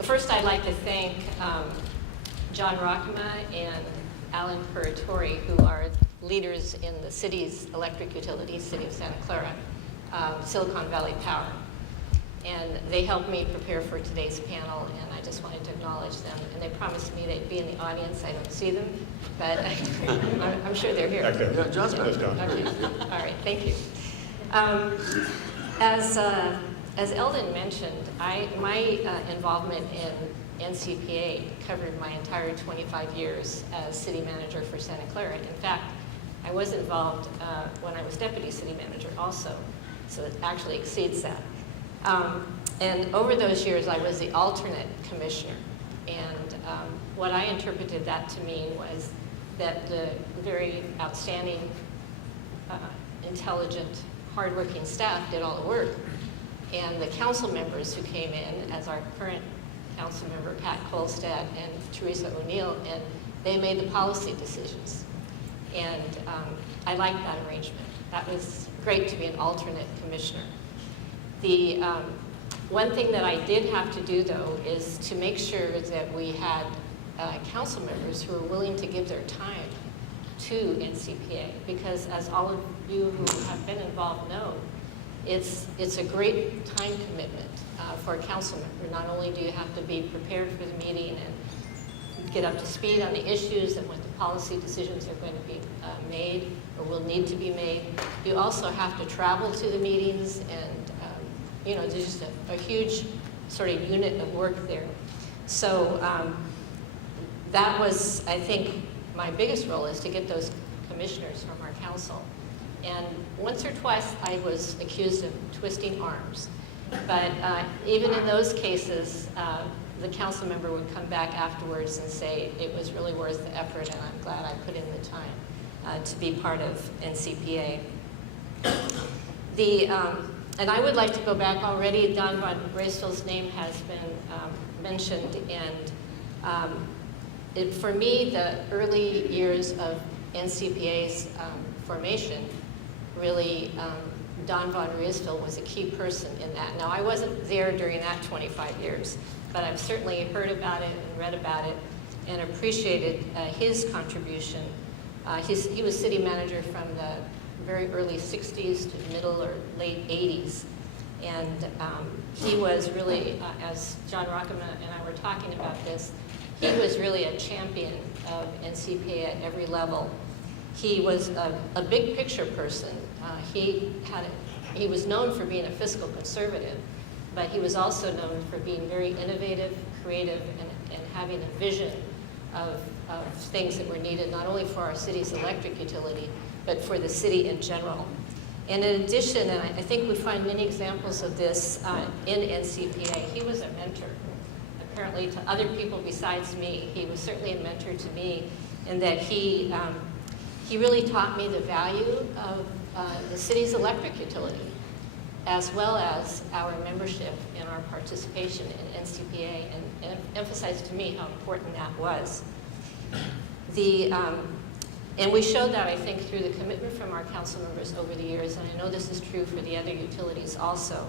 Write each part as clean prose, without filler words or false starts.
First, I'd like to thank John Rockema and Alan Puratori, who are leaders in the city's electric utility, City of Santa Clara, Silicon Valley Power. And they helped me prepare for today's panel, and I just wanted to acknowledge them. And they promised me they'd be in the audience. I don't see them, but I'm sure they're here. Okay. Yeah, John's back. Okay. All right, thank you. As Eldon mentioned, my involvement in NCPA covered my entire 25 years as city manager for Santa Clara. In fact, I was involved when I was deputy city manager also, so it actually exceeds that. And over those years, I was the alternate commissioner. And what I interpreted that to mean was that the very outstanding, intelligent, hardworking staff did all the work. And the council members who came in, as our current council member, Pat Kolstad and Teresa O'Neill, and they made the policy decisions. And I liked that arrangement. That was great to be an alternate commissioner. The one thing that I did have to do, though, is to make sure that we had council members who were willing to give their time to NCPA, because as all of you who have been involved know, it's a great time commitment for a council member. Not only do you have to be prepared for the meeting and get up to speed on the issues and what the policy decisions are going to be made or will need to be made, you also have to travel to the meetings, and there's just a huge sort of unit of work there. So that was, I think, my biggest role, is to get those commissioners from our council. And once or twice I was accused of twisting arms. But even in those cases, the council member would come back afterwards and say it was really worth the effort, and I'm glad I put in the time to be part of NCPA. And I would like to go back already. Don von Braceville's name has been mentioned, and for me, the early years of NCPA's formation, really, Don von Braceville was a key person in that. Now, I wasn't there during that 25 years, but I've certainly heard about it and read about it and appreciated his contribution. He was city manager from the very early 60s to middle or late 80s. And he was really, as John Rockema and I were talking about this, he was really a champion of NCPA at every level. He was a big picture person. He was known for being a fiscal conservative, but he was also known for being very innovative, creative, and having a vision of things that were needed not only for our city's electric utility, but for the city in general. And in addition, and I think we find many examples of this in NCPA, he was a mentor. Apparently to other people besides me, he was certainly a mentor to me in that he really taught me the value of the city's electric utility, as well as our membership and our participation in NCPA, and emphasized to me how important that was. And we showed that, I think, through the commitment from our council members over the years, and I know this is true for the other utilities also.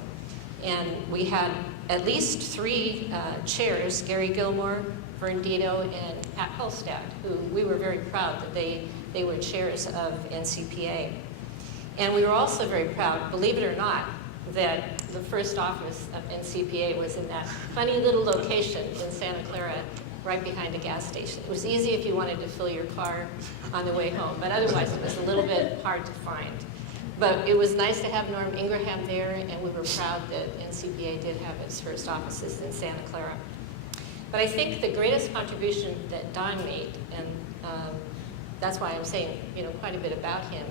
And we had at least 3 chairs, Gary Gilmore, Vern Dito, and Pat Kolstad, who we were very proud that they were chairs of NCPA. And we were also very proud, believe it or not, that the first office of NCPA was in that funny little location in Santa Clara, right behind a gas station. It was easy if you wanted to fill your car on the way home, but otherwise it was a little bit hard to find. But it was nice to have Norm Ingraham there, and we were proud that NCPA did have its first offices in Santa Clara. But I think the greatest contribution that Don made, and that's why I'm saying quite a bit about him,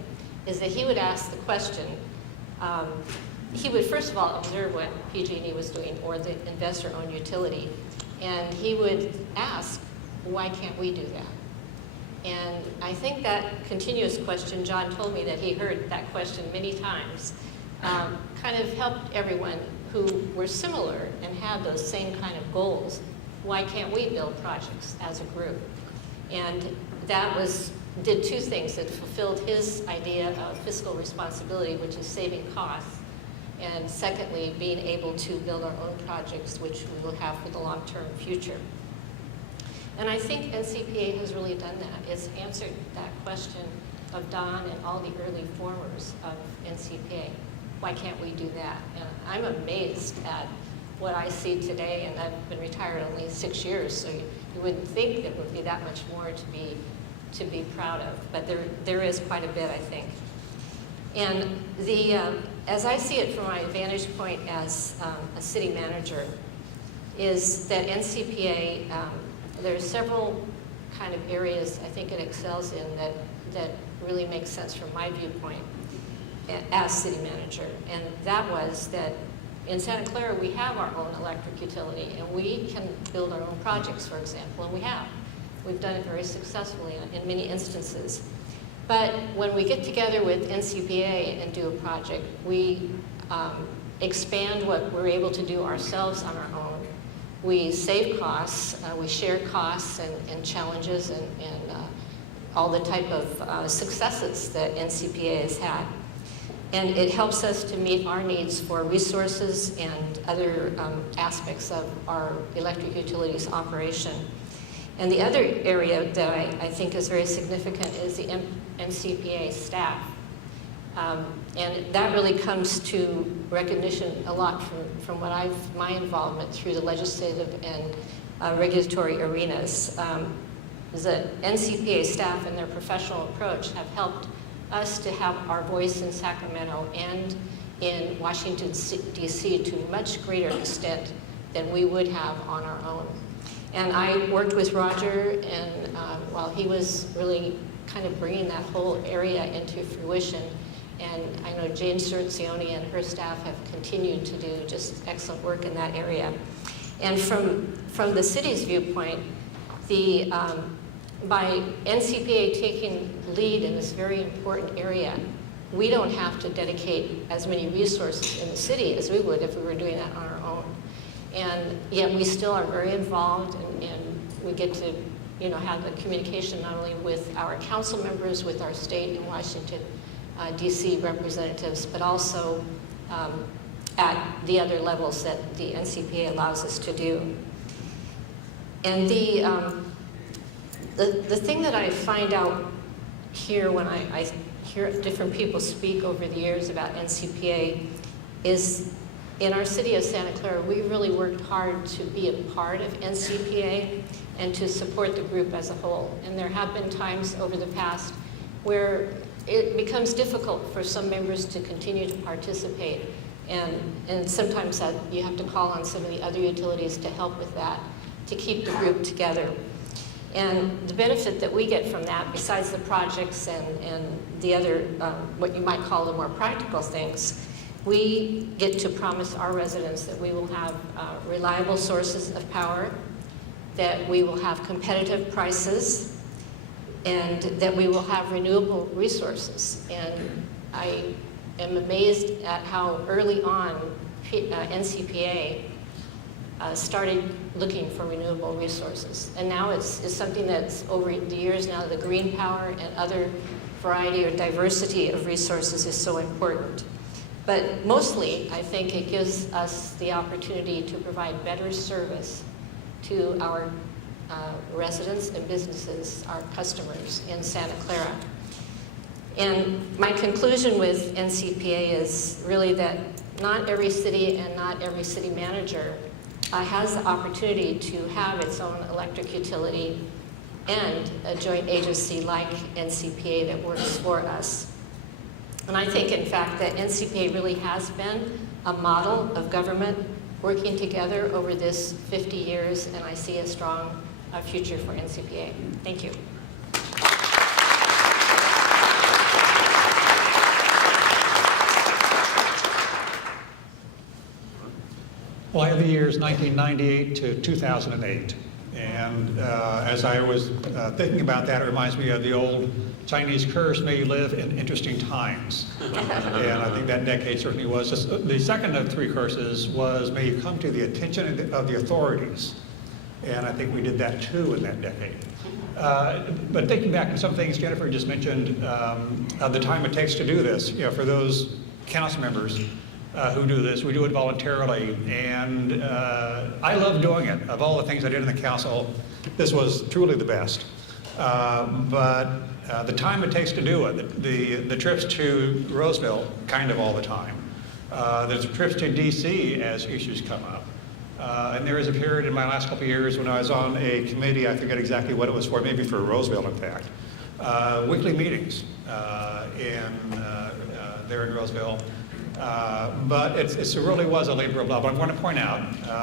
is that he would ask the question, he would first of all observe what PG&E was doing, or the investor-owned utility, and he would ask, why can't we do that? And I think that continuous question, John told me that he heard that question many times, kind of helped everyone who were similar and had those same kind of goals. Why can't we build projects as a group? And that did 2 things. It fulfilled his idea of fiscal responsibility, which is saving costs, And secondly, being able to build our own projects, which we will have for the long-term future. And I think NCPA has really done that. It's answered that question of Don and all the early formers of NCPA. Why can't we do that? And I'm amazed at what I see today, and I've been retired only 6 years, so you wouldn't think there would be that much more to be proud of, but there is quite a bit, I think. And as I see it from my vantage point as a city manager, is that NCPA, there are several kind of areas I think it excels in that really makes sense from my viewpoint as city manager. And that was that in Santa Clara we have our own electric utility, and we can build our own projects, for example, and we have. We've done it very successfully in many instances. But when we get together with NCPA and do a project, we expand what we're able to do ourselves on our own. We save costs, we share costs and challenges and all the type of successes that NCPA has had. And it helps us to meet our needs for resources and other aspects of our electric utilities operation. And the other area that I think is very significant is the NCPA staff. And that really comes to recognition a lot from what my involvement through the legislative and regulatory arenas. The NCPA staff and their professional approach have helped us to have our voice in Sacramento and in Washington, D.C. to a much greater extent than we would have on our own. And I worked with Roger, and while he was really kind of bringing that whole area into fruition, and I know Jane Cerzioni and her staff have continued to do just excellent work in that area. And from the city's viewpoint, by NCPA taking lead in this very important area, we don't have to dedicate as many resources in the city as we would if we were doing that on our own. And yet we still are very involved, and we get to have the communication not only with our council members, with our state and Washington, D.C. representatives, but also at the other levels that the NCPA allows us to do. And the thing that I find out here when I hear different people speak over the years about NCPA is in our city of Santa Clara, we really worked hard to be a part of NCPA and to support the group as a whole. And there have been times over the past where it becomes difficult for some members to continue to participate. And sometimes you have to call on some of the other utilities to help with that, to keep the group together. And the benefit that we get from that, besides the projects and the other, what you might call the more practical things, we get to promise our residents that we will have reliable sources of power, that we will have competitive prices, and that we will have renewable resources. And I am amazed at how early on NCPA started looking for renewable resources. And now it's something that's over the years now, the green power and other variety or diversity of resources is so important. But mostly, I think it gives us the opportunity to provide better service to our residents and businesses, our customers in Santa Clara. And my conclusion with NCPA is really that not every city and not every city manager has the opportunity to have its own electric utility and a joint agency like NCPA that works for us. And I think, in fact, that NCPA really has been a model of government working together over this 50 years, and I see a strong future for NCPA. Thank you. Well, I have the years 1998 to 2008. And as I was thinking about that, it reminds me of the old Chinese curse, may you live in interesting times. And I think that decade certainly was. The second of three curses was, may you come to the attention of the authorities. And I think we did that too in that decade. But thinking back to some things Jennifer just mentioned, of the time it takes to do this, for those council members, who do this. We do it voluntarily, and I love doing it. Of all the things I did in the council, this was truly the best. But the time it takes to do it, the trips to Roseville, kind of all the time. There's trips to DC as issues come up. And there is a period in my last couple of years when I was on a committee, I forget exactly what it was for, maybe for Roseville, in fact. Weekly meetings there in Roseville. But it really was a labor of love. I want to point out,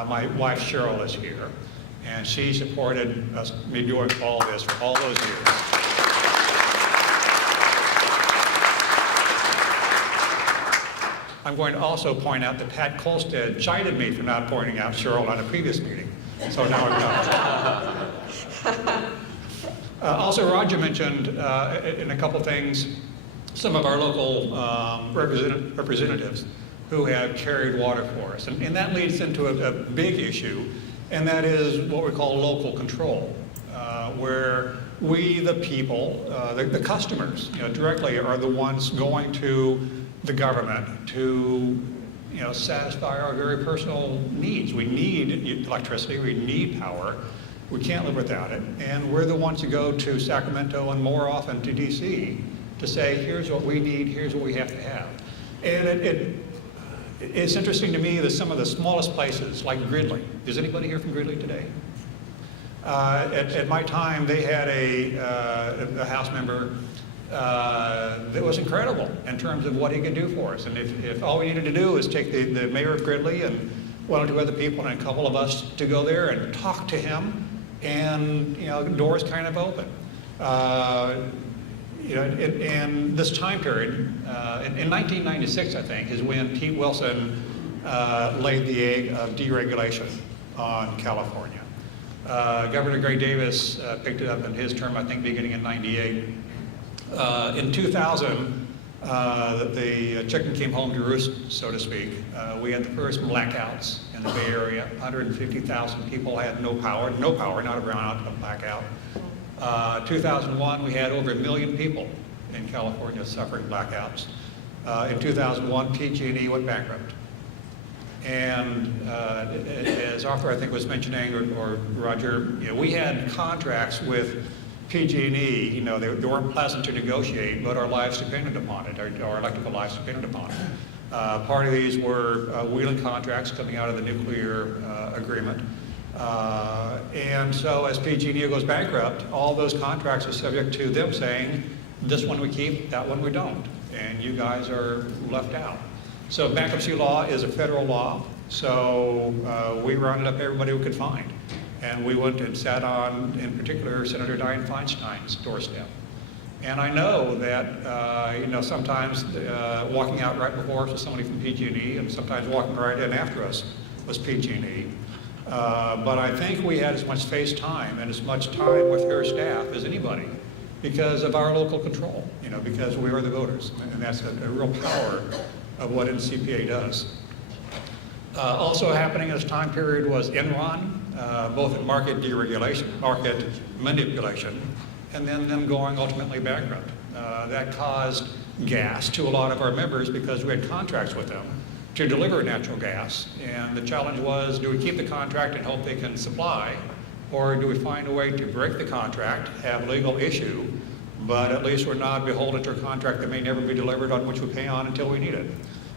my wife Cheryl is here, and she supported me doing all this for all those years. I'm going to also point out that Pat Kolstad chided me for not pointing out Cheryl on a previous meeting, so now I've done it. Also, Roger mentioned in a couple things some of our local representatives who have carried water for us. And that leads into a big issue, and that is what we call local control, where we, the people, the customers, directly are the ones going to the government to, satisfy our very personal needs. We need electricity, we need power. We can't live without it. And we're the ones who go to Sacramento and more often to DC to say, here's what we need, here's what we have to have. And it's interesting to me that some of the smallest places, like Gridley, is anybody here from Gridley today? At my time, they had a House member that was incredible in terms of what he could do for us. And if all we needed to do was take the mayor of Gridley and one or two other people and a couple of us to go there and talk to him, and doors kind of open. In this time period, in 1996, I think, is when Pete Wilson laid the egg of deregulation on California. Governor Gray Davis picked it up in his term, I think, beginning in '98. In 2000, the chicken came home to roost, so to speak. We had the first blackouts in the Bay Area. 150,000 people had no power, not a brownout, but a blackout. 2001, we had over 1 million people in California suffering blackouts. In 2001, PG&E went bankrupt. And as Arthur, I think, was mentioning, or Roger, we had contracts with PG&E, they weren't pleasant to negotiate, but our lives depended upon it, our electrical lives depended upon it. Part of these were wheeling contracts coming out of the nuclear agreement. And so as PG&E goes bankrupt, all those contracts are subject to them saying, this one we keep, that one we don't, and you guys are left out. So bankruptcy law is a federal law, so we rounded up everybody we could find. And we went and sat on, in particular, Senator Dianne Feinstein's doorstep. And I know that, sometimes walking out right before us was somebody from PG&E, and sometimes walking right in after us was PG&E. But I think we had as much face time and as much time with her staff as anybody because of our local control, because we are the voters. And that's a real power of what NCPA does. Also happening in this time period was Enron, both in market deregulation, market manipulation, and then them going ultimately bankrupt. That caused gas to a lot of our members because we had contracts with them to deliver natural gas. And the challenge was, do we keep the contract and hope they can supply, or do we find a way to break the contract, have legal issue, but at least we're not beholden to a contract that may never be delivered on which we pay on until we need it.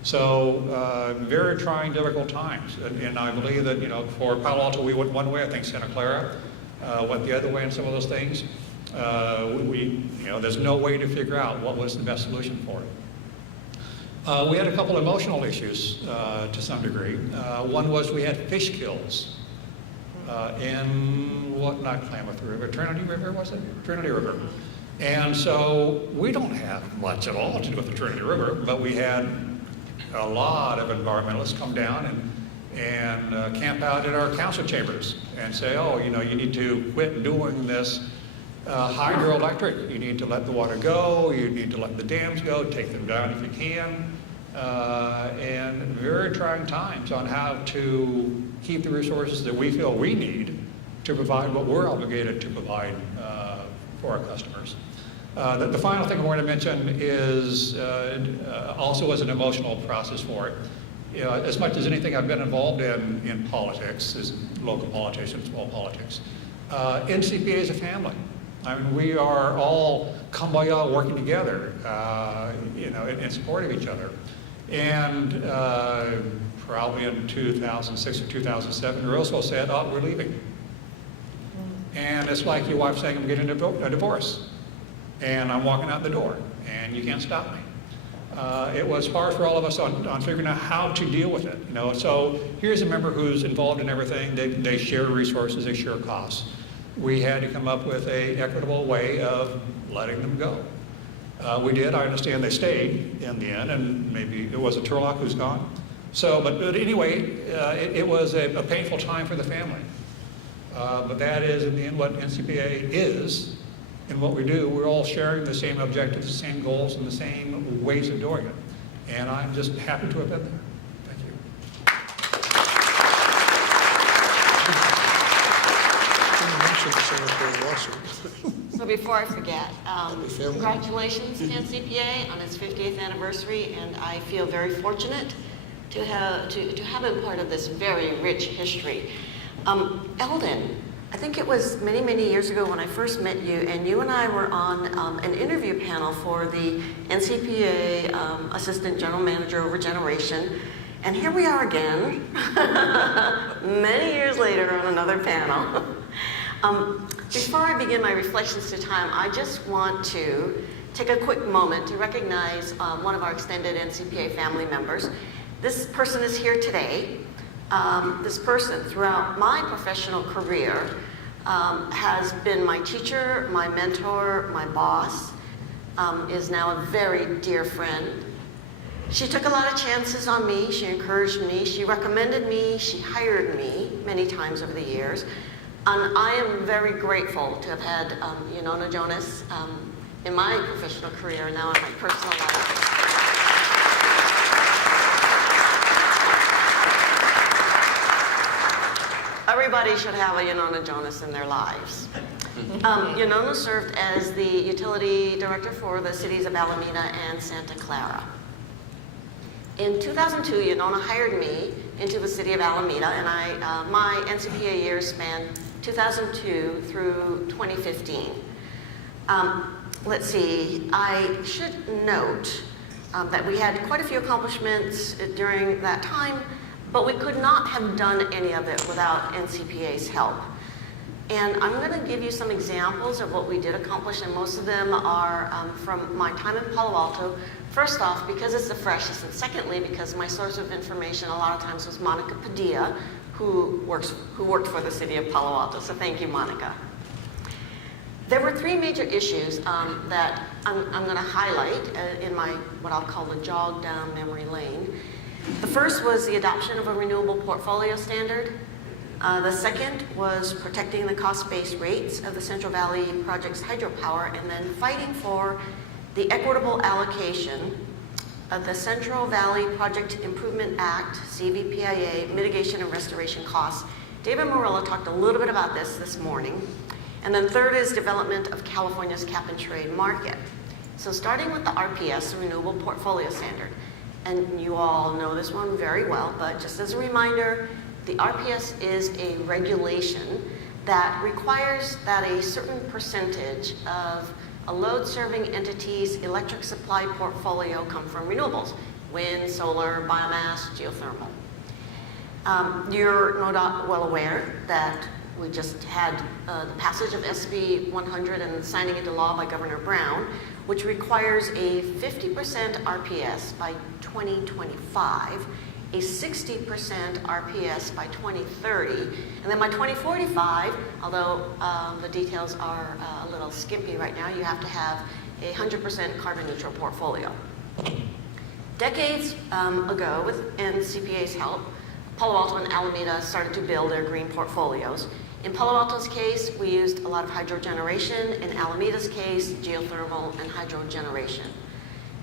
So very trying, difficult times. And I believe that, for Palo Alto, we went one way. I think Santa Clara went the other way in some of those things. There's no way to figure out what was the best solution for it. We had a couple of emotional issues to some degree. One was we had fish kills in not Klamath River, Trinity River, was it? Trinity River. And so we don't have much at all to do with the Trinity River, but we had a lot of environmentalists come down and camp out in our council chambers and say, oh, you need to quit doing this hydroelectric. You need to let the water go. You need to let the dams go. Take them down if you can. And very trying times on how to keep the resources that we feel we need to provide what we're obligated to provide for our customers. The final thing I want to mention is also was an emotional process for it. You know, as much as anything I've been involved in politics, as local politicians, all politics, NCPA is a family. I mean, we are all kumbaya working together, you know, in support of each other. And probably in 2006 or 2007, Roosevelt said, oh, we're leaving. And it's like your wife saying, I'm getting a divorce. And I'm walking out the door, and you can't stop me. It was hard for all of us on figuring out how to deal with it. You know, so here's a member who's involved in everything. They share resources, they share costs. We had to come up with an equitable way of letting them go. We did. I understand they stayed in the end, and maybe it was a Turlock who's gone. So, but anyway, it was a painful time for the family. But that is, in the end, what NCPA is and what we do. We're all sharing the same objectives, the same goals, and the same ways of doing it. And I'm just happy to have been there. Thank you. You mentioned the Singapore lawsuit. So before I forget, congratulations to NCPA on its 50th anniversary, and I feel very fortunate to have been part of this very rich history. Eldon, I think it was many, many years ago when I first met you, and you and I were on an interview panel for the NCPA Assistant General Manager over Generation, and here we are again, many years later on another panel. Before I begin my reflections to time, I just want to take a quick moment to recognize one of our extended NCPA family members. This person is here today. This person, throughout my professional career, has been my teacher, my mentor, my boss, is now a very dear friend. She took a lot of chances on me. She encouraged me. She recommended me. She hired me many times over the years. And I am very grateful to have had Yonona Jonas in my professional career and now in my personal life. Everybody should have a Yonona Jonas in their lives. Yonona served as the utility director for the cities of Alameda and Santa Clara. In 2002, Yonona hired me into the city of Alameda, and my NCPA years spanned 2002 through 2015. Let's see, I should note that we had quite a few accomplishments during that time, but we could not have done any of it without NCPA's help. And I'm going to give you some examples of what we did accomplish, and most of them are from my time in Palo Alto. First off, because it's the freshest, and secondly, because my source of information a lot of times was Monica Padilla, who worked for the city of Palo Alto. So thank you, Monica. There were three major issues that I'm going to highlight in my what I'll call the jog down memory lane. The first was the adoption of a renewable portfolio standard. The second was protecting the cost-based rates of the Central Valley Project's hydropower, and then fighting for the equitable allocation of the Central Valley Project Improvement Act, CVPIA, mitigation and restoration costs. David Morella talked a little bit about this morning. And then third is development of California's cap and trade market. So starting with the RPS, the Renewable Portfolio Standard. And you all know this one very well, but just as a reminder, the RPS is a regulation that requires that a certain percentage of a load-serving entity's electric supply portfolio come from renewables: wind, solar, biomass, geothermal. You're no doubt well aware that we just had the passage of SB 100 and signing into law by Governor Brown, which requires a 50% RPS by 2025, a 60% RPS by 2030, and then by 2045, although the details are a little skimpy right now, you have to have a 100% carbon neutral portfolio. Decades ago, with NCPA's help, Palo Alto and Alameda started to build their green portfolios. In Palo Alto's case, we used a lot of hydro generation. In Alameda's case, geothermal and hydro generation.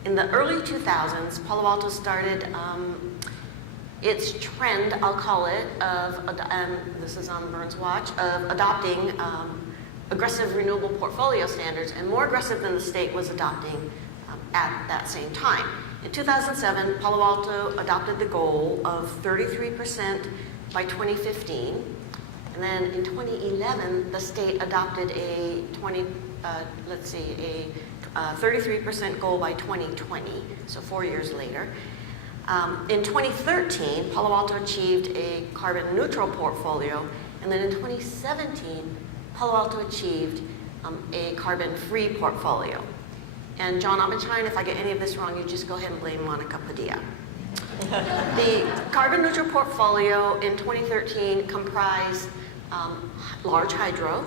In the early 2000s, Palo Alto started its trend, I'll call it, and this is on Burns' watch, of adopting aggressive renewable portfolio standards, and more aggressive than the state was adopting at that same time. In 2007, Palo Alto adopted the goal of 33% by 2015. And then in 2011, the state adopted a 33% goal by 2020, so 4 years later. In 2013, Palo Alto achieved a carbon neutral portfolio, and then in 2017, Palo Alto achieved a carbon-free portfolio. And John Abendschein, if I get any of this wrong, you just go ahead and blame Monica Padilla. The carbon neutral portfolio in 2013 comprised large hydro,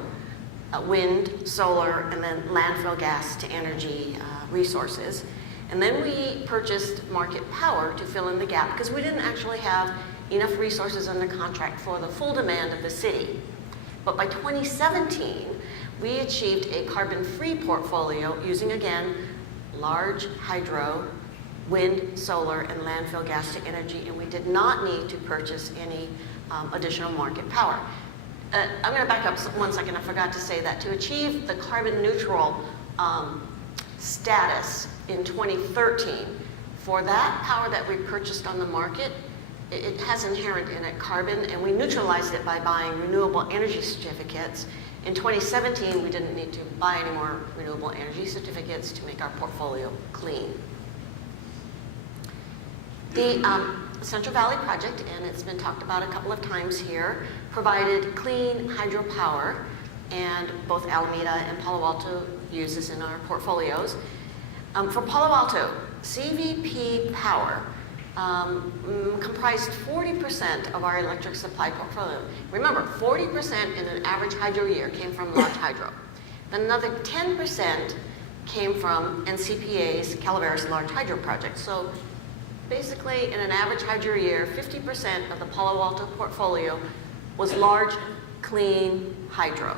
wind, solar, and then landfill gas to energy resources. And then we purchased market power to fill in the gap because we didn't actually have enough resources under contract for the full demand of the city. But by 2017, we achieved a carbon-free portfolio using, again, large hydro, wind, solar, and landfill gas to energy, and we did not need to purchase any additional market power. I'm going to back up 1 second. I forgot to say that to achieve the carbon neutral status in 2013, for that power that we purchased on the market, it has inherent in it carbon, and we neutralized it by buying renewable energy certificates. In 2017, we didn't need to buy any more renewable energy certificates to make our portfolio clean. The Central Valley Project, and it's been talked about a couple of times here, provided clean hydropower, and both Alameda and Palo Alto use this in our portfolios. For Palo Alto, CVP power comprised 40% of our electric supply portfolio. Remember, 40% in an average hydro year came from large hydro. Then another 10% came from NCPA's Calaveras Large Hydro Project. So basically, in an average hydro year, 50% of the Palo Alto portfolio was large, clean hydro.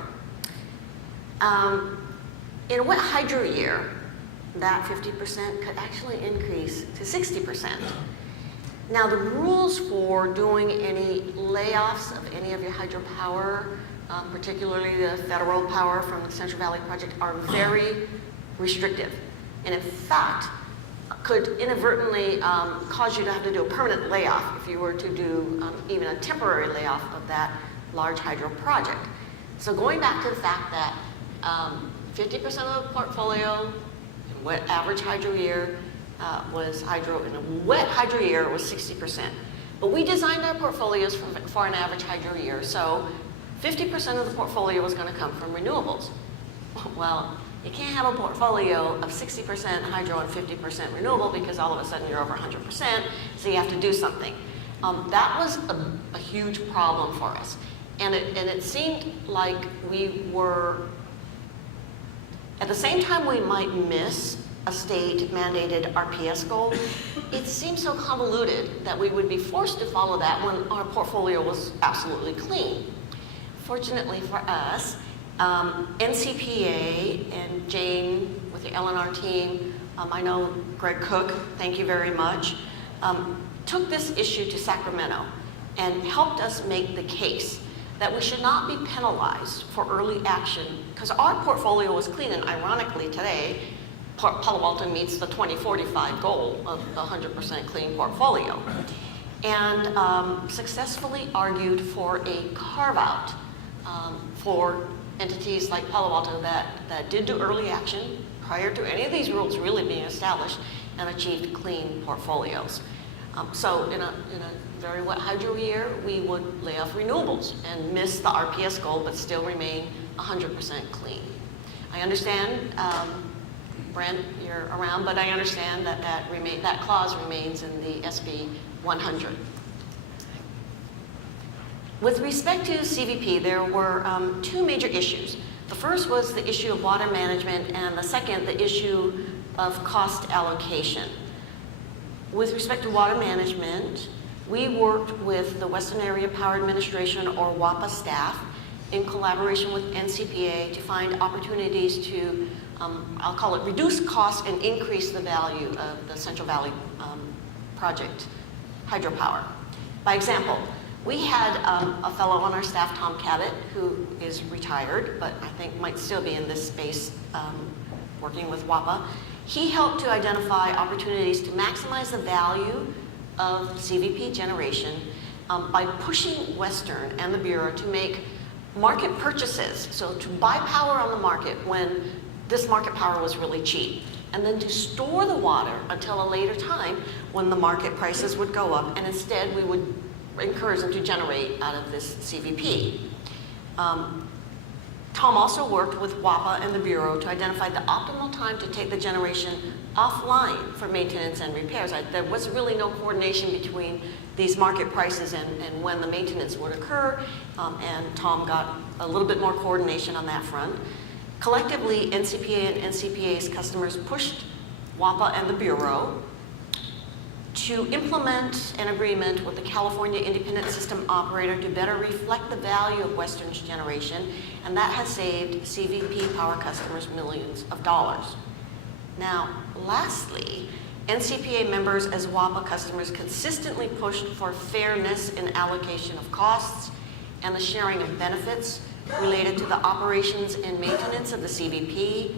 In a wet hydro year, that 50% could actually increase to 60%. Now, the rules for doing any layoffs of any of your hydropower, particularly the federal power from the Central Valley Project, are very restrictive. And in fact, could inadvertently cause you to have to do a permanent layoff if you were to do even a temporary layoff of that large hydro project. So going back to the fact that 50% of the portfolio in wet average hydro year was hydro, in a wet hydro year was 60%. But we designed our portfolios for an average hydro year, so 50% of the portfolio was going to come from renewables. Well, you can't have a portfolio of 60% hydro and 50% renewable because all of a sudden you're over 100%, so you have to do something. That was a huge problem for us. And it seemed like we were, at the same time we might miss a state-mandated RPS goal, it seemed so convoluted that we would be forced to follow that when our portfolio was absolutely clean. Fortunately for us, NCPA and Jane with the LNR team, I know Greg Cook, thank you very much, took this issue to Sacramento and helped us make the case that we should not be penalized for early action because our portfolio was clean, and ironically today, Palo Alto meets the 2045 goal of 100% clean portfolio, and successfully argued for a carve-out for entities like Palo Alto that did do early action prior to any of these rules really being established and achieved clean portfolios. So in a very wet hydro year, we would lay off renewables and miss the RPS goal, but still remain 100% clean. I understand, Brent, you're around, but I understand that clause remains in the SB 100. With respect to CVP, there were two major issues. The first was the issue of water management, and the second, the issue of cost allocation. With respect to water management, we worked with the Western Area Power Administration, or WAPA staff, in collaboration with NCPA to find opportunities to, I'll call it, reduce costs and increase the value of the Central Valley Project hydropower. By example, we had a fellow on our staff, Tom Cabot, who is retired, but I think might still be in this space working with WAPA. He helped to identify opportunities to maximize the value of CVP generation by pushing Western and the Bureau to make market purchases, so to buy power on the market when this market power was really cheap, and then to store the water until a later time when the market prices would go up, and instead we would encourage them to generate out of this CVP. Tom also worked with WAPA and the Bureau to identify the optimal time to take the generation offline for maintenance and repairs. There was really no coordination between these market prices and when the maintenance would occur, and Tom got a little bit more coordination on that front. Collectively, NCPA and NCPA's customers pushed WAPA and the Bureau to implement an agreement with the California Independent System Operator to better reflect the value of Western's generation, and that has saved CVP power customers millions of dollars. Now, lastly, NCPA members as WAPA customers consistently pushed for fairness in allocation of costs and the sharing of benefits related to the operations and maintenance of the CVP,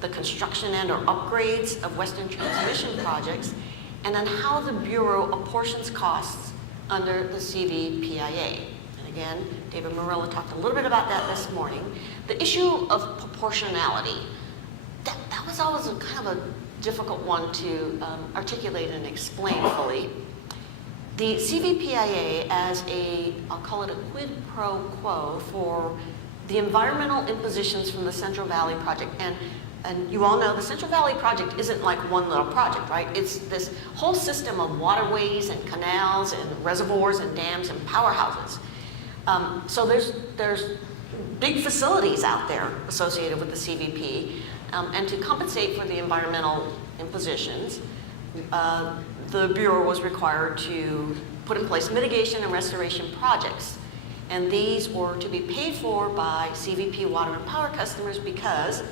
the construction and or upgrades of Western transmission projects, and then how the Bureau apportions costs under the CVPIA. And again, David Murillo talked a little bit about that this morning. The issue of proportionality, that was always a kind of a difficult one to articulate and explain fully. The CVPIA as I'll call it a quid pro quo for the environmental impositions from the Central Valley Project. And you all know the Central Valley Project isn't like one little project, right? It's this whole system of waterways and canals and reservoirs and dams and powerhouses. So there's big facilities out there associated with the CVP. And to compensate for the environmental impositions, the Bureau was required to put in place mitigation and restoration projects. And these were to be paid for by CVP water and power customers because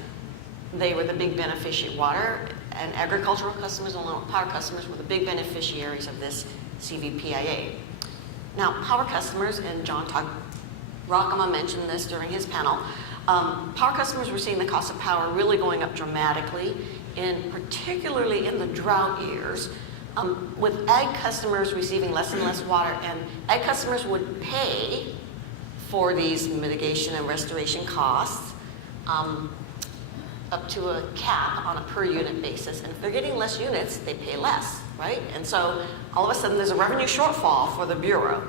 they were the big beneficiary. Water and agricultural customers along with power customers were the big beneficiaries of this CVPIA. Now, power customers, and John Rockema mentioned this during his panel, power customers were seeing the cost of power really going up dramatically, particularly in the drought years, with ag customers receiving less and less water, and ag customers would pay for these mitigation and restoration costs up to a cap on a per unit basis. And if they're getting less units, they pay less, right? And so all of a sudden there's a revenue shortfall for the Bureau.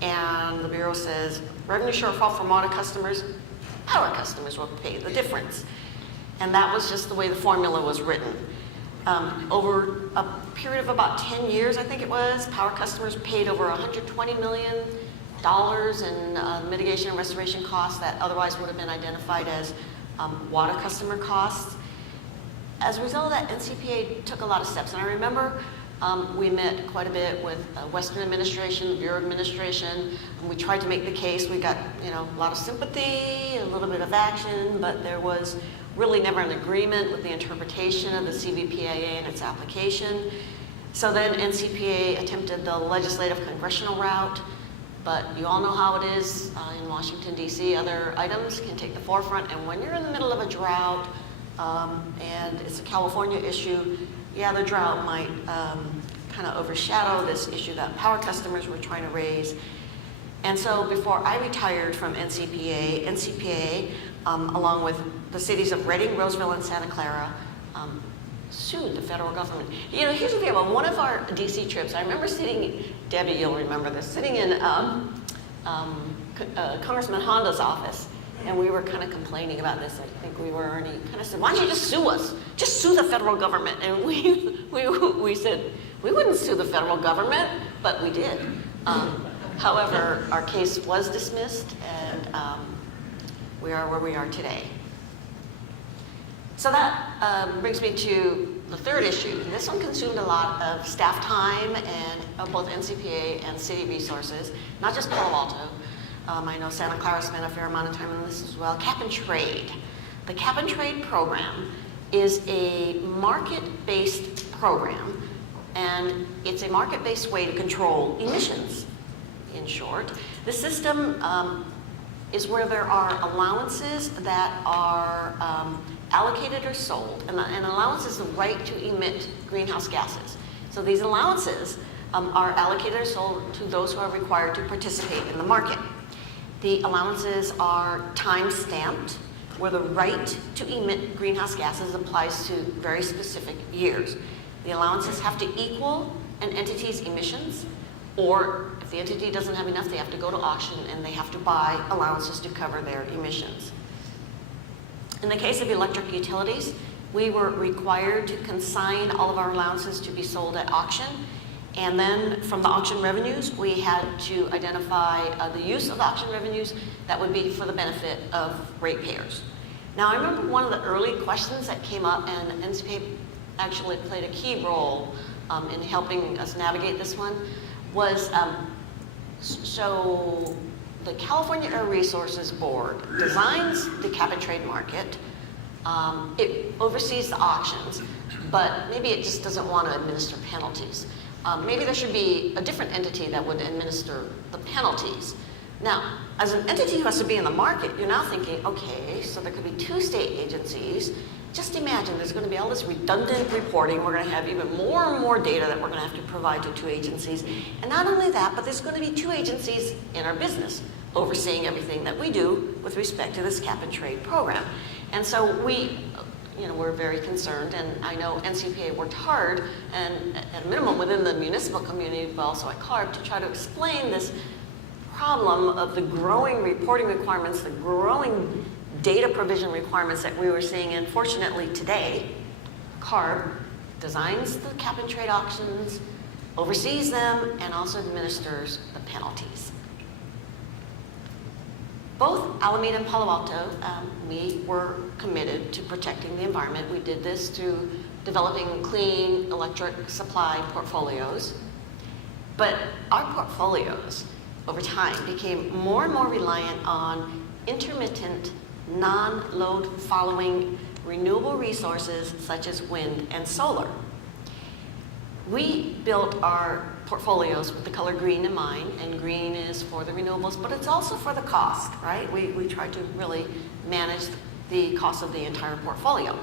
And the Bureau says, revenue shortfall for water customers, power customers will pay the difference. And that was just the way the formula was written. Over a period of about 10 years, I think it was, power customers paid over $120 million in mitigation and restoration costs that otherwise would have been identified as water customer costs. As a result of that, NCPA took a lot of steps. And I remember we met quite a bit with Western administration, the Bureau administration, and we tried to make the case. We got, a lot of sympathy, a little bit of action, but there was really never an agreement with the interpretation of the CVPIA and its application. So then NCPA attempted the legislative congressional route, but you all know how it is in Washington, D.C. Other items can take the forefront, and when you're in the middle of a drought and it's a California issue, yeah, the drought might kind of overshadow this issue that power customers were trying to raise. And so before I retired from NCPA, along with the cities of Redding, Roseville, and Santa Clara, sued the federal government. Here's the thing about one of our DC trips. I remember sitting, Debbie, you'll remember this, sitting in Congressman Honda's office, and we were kind of complaining about this. I think we were, and he kind of said, why don't you just sue us? Just sue the federal government. And we said, we wouldn't sue the federal government, but we did. However, our case was dismissed, and we are where we are today. So that brings me to the third issue. And this one consumed a lot of staff time and both NCPA and city resources, not just Palo Alto. I know Santa Clara spent a fair amount of time on this as well. Cap and trade. The cap and trade program is a market-based program, and it's a market-based way to control emissions, in short. The system is where there are allowances that are allocated or sold. And an allowance is the right to emit greenhouse gases. So these allowances are allocated or sold to those who are required to participate in the market. The allowances are time-stamped, where the right to emit greenhouse gases applies to very specific years. The allowances have to equal an entity's emissions, or if the entity doesn't have enough, they have to go to auction and they have to buy allowances to cover their emissions. In the case of electric utilities, we were required to consign all of our allowances to be sold at auction. And then from the auction revenues, we had to identify the use of auction revenues that would be for the benefit of ratepayers. Now, I remember one of the early questions that came up, and NCPA actually played a key role in helping us navigate this one, was so the California Air Resources Board designs the cap-and-trade market. It oversees the auctions, but maybe it just doesn't want to administer penalties. Maybe there should be a different entity that would administer the penalties. Now, as an entity who has to be in the market, you're now thinking, okay, so there could be 2 state agencies. Just imagine there's going to be all this redundant reporting. We're going to have even more and more data that we're going to have to provide to 2 agencies. And not only that, but there's going to be 2 agencies in our business overseeing everything that we do with respect to this cap-and-trade program. And so we're very concerned, and I know NCPA worked hard, and at a minimum within the municipal community, but also at CARB, to try to explain this problem of the growing reporting requirements, the growing data provision requirements that we were seeing. And fortunately today, CARB designs the cap-and-trade auctions, oversees them, and also administers the penalties. Both Alameda and Palo Alto, we were committed to protecting the environment. We did this through developing clean electric supply portfolios. But our portfolios, over time, became more and more reliant on intermittent, non-load following renewable resources such as wind and solar. We built our portfolios with the color green in mind, and green is for the renewables, but it's also for the cost, right? We tried to really manage the cost of the entire portfolio.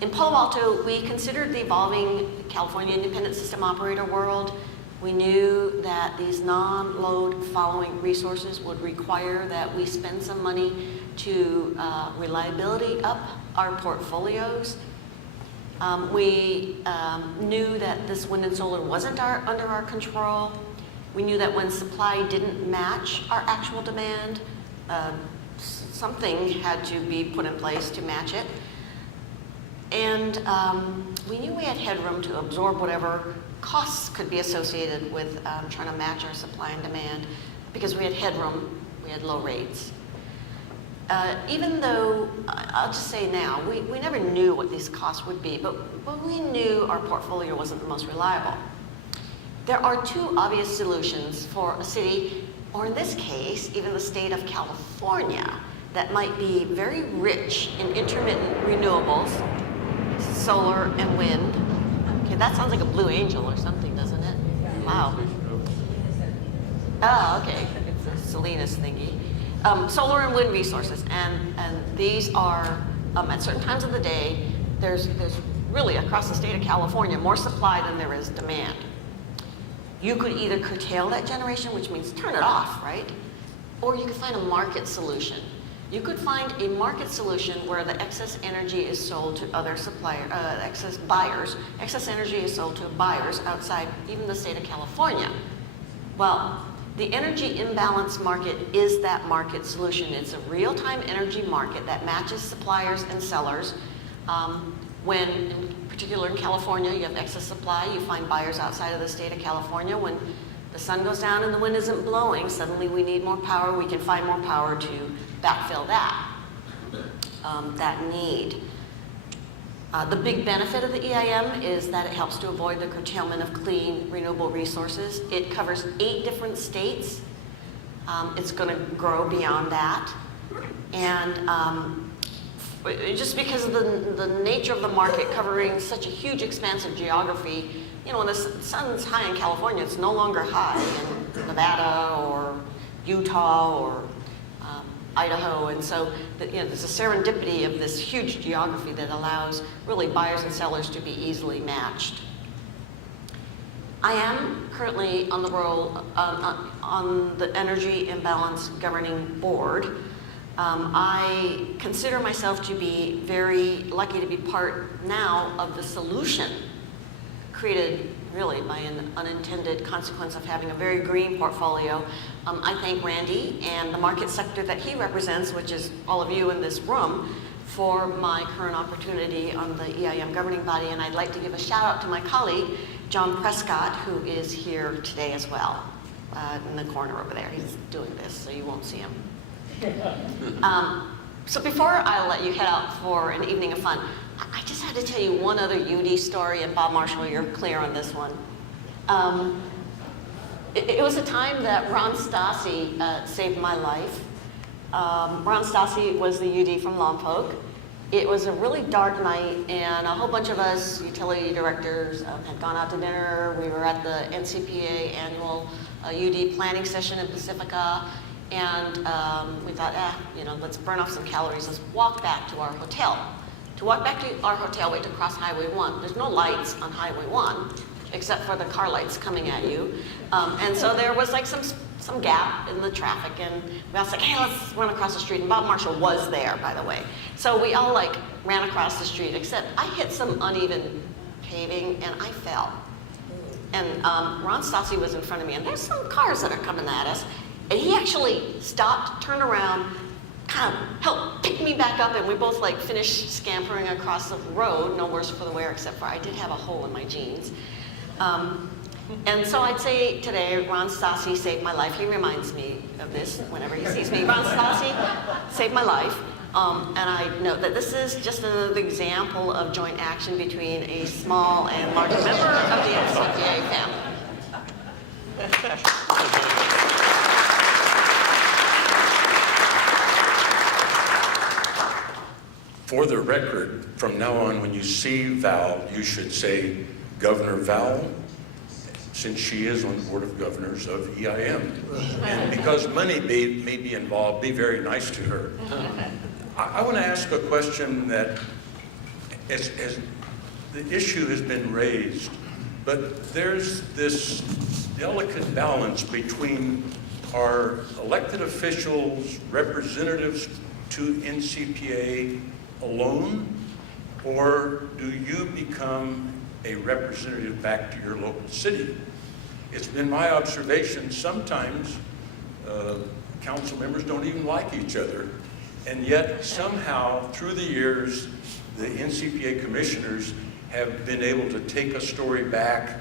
In Palo Alto, we considered the evolving California independent system operator world. We knew that these non-load following resources would require that we spend some money to reliability up our portfolios. We knew that this wind and solar wasn't under our control. We knew that when supply didn't match our actual demand, something had to be put in place to match it. And we knew we had headroom to absorb whatever costs could be associated with trying to match our supply and demand, because we had headroom, we had low rates. Even though, I'll just say now, we never knew what these costs would be, but we knew our portfolio wasn't the most reliable. There are 2 obvious solutions for a city, or in this case, even the state of California, that might be very rich in intermittent renewables, solar and wind. Okay, that sounds like a Blue Angel or something, doesn't it? Wow. Oh, okay, it's a Salinas thingy. Solar and wind resources, and these are, at certain times of the day, there's really, across the state of California, more supply than there is demand. You could either curtail that generation, which means turn it off, right? Or you could find a market solution. You could find a market solution where the excess energy is sold to other excess buyers. Excess energy is sold to buyers outside even the state of California. Well, the energy imbalance market is that market solution. It's a real-time energy market that matches suppliers and sellers. When, in particular in California, you have excess supply, you find buyers outside of the state of California. When the sun goes down and the wind isn't blowing, suddenly we need more power. We can find more power to backfill that need. The big benefit of the EIM is that it helps to avoid the curtailment of clean, renewable resources. It covers 8 different states. It's going to grow beyond that. And just because of the nature of the market covering such a huge expanse of geography, when the sun's high in California, it's no longer high in Nevada or Utah or Idaho. And so there's a serendipity of this huge geography that allows really buyers and sellers to be easily matched. I am currently on the role on the Energy Imbalance Governing Board. I consider myself to be very lucky to be part now of the solution created really by an unintended consequence of having a very green portfolio. I thank Randy and the market sector that he represents, which is all of you in this room, for my current opportunity on the EIM governing body. And I'd like to give a shout out to my colleague, John Prescott, who is here today as well, in the corner over there. He's doing this, so you won't see him. So before I let you head out for an evening of fun, I just had to tell you one other UD story, and Bob Marshall, you're clear on this one. It was a time that Ron Stasi saved my life. Ron Stasi was the UD from Lompoc. It was a really dark night, and a whole bunch of us utility directors had gone out to dinner. We were at the NCPA annual UD planning session in Pacifica, and we thought, let's burn off some calories. Let's walk back to our hotel. To walk back to our hotel, we had to cross Highway 1. There's no lights on Highway 1, except for the car lights coming at you. And so there was like some gap in the traffic, and we all said, hey, let's run across the street. And Bob Marshall was there, by the way. So we all ran across the street, except I hit some uneven paving and I fell. And Ron Stasi was in front of me, and there's some cars that are coming at us. And he actually stopped, turned around, kind of helped pick me back up, and we both finished scampering across the road, no worse for the wear, except for I did have a hole in my jeans. And so I'd say today, Ron Stasi saved my life. He reminds me of this whenever he sees me. Ron Stasi saved my life. And I note that this is just another example of joint action between a small and large member of the NCPA family. For the record, from now on, when you see Val, you should say Governor Val, since she is on the Board of Governors of EIM. And because money may be involved, be very nice to her. I want to ask a question that, as the issue has been raised, but there's this delicate balance between our elected officials, representatives to NCPA alone, or do you become a representative back to your local city? It's been my observation sometimes council members don't even like each other, and yet somehow through the years the NCPA commissioners have been able to take a story back